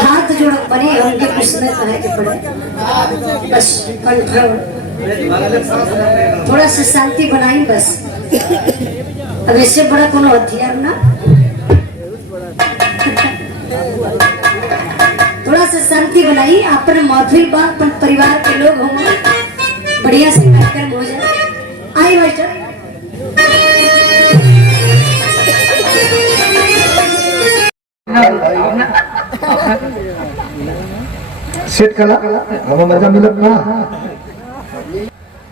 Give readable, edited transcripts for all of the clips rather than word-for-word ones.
हाथ जोड़ बने उनके कृष्ण कहे के पड़े बस कंट्रोल थोड़ा सा शांति बनाई बस। अब इससे बड़ा कोनो हथियार ना, थोड़ा सा शांति बनाई। अपन महफिल बा, अपन परिवार के लोग हो, बढ़िया से कार्यक्रम हो जाए। आई मास्टर सेट कला हमें मजा मिलत ना।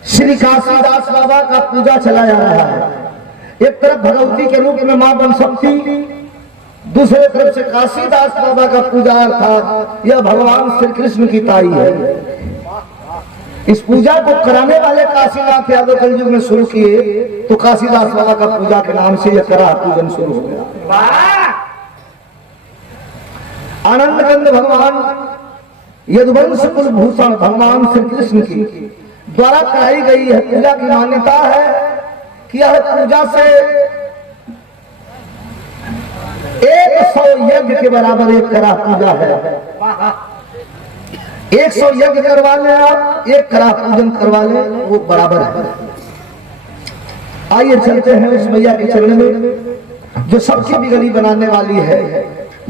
श्री काशीदास बाबा का पूजा चला जा रहा है। एक तरफ भगवती के रूप में मां बनशक्ति, दूसरे तरफ से काशीदास बाबा का पूजा अर्थात यह भगवान श्री कृष्ण की ताई है। इस पूजा को कराने वाले काशीनाथ यादव कलयुग में शुरू किए तो काशीदास बाबा का पूजा के नाम से यह करा पूजन शुरू हो गया। आनंद कंद भगवान यदुवंश कुलभूषण भगवान श्री कृष्ण की द्वारा कराई गई है पूजा की मान्यता है कि यह पूजा से 100 यज्ञ के बराबर एक करा पूजा है। 100 यज्ञ करवा ले आप, एक करा पूजन करवा ले, वो बराबर है। आइए चलते हैं उस मैया के चरण में जो सबकी बिगड़ी बनाने वाली है।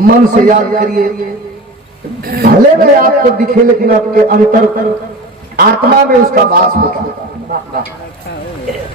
मन से याद करिए, भले में आपको दिखे लेकिन आपके अंतर आत्मा में उसका वास होता है।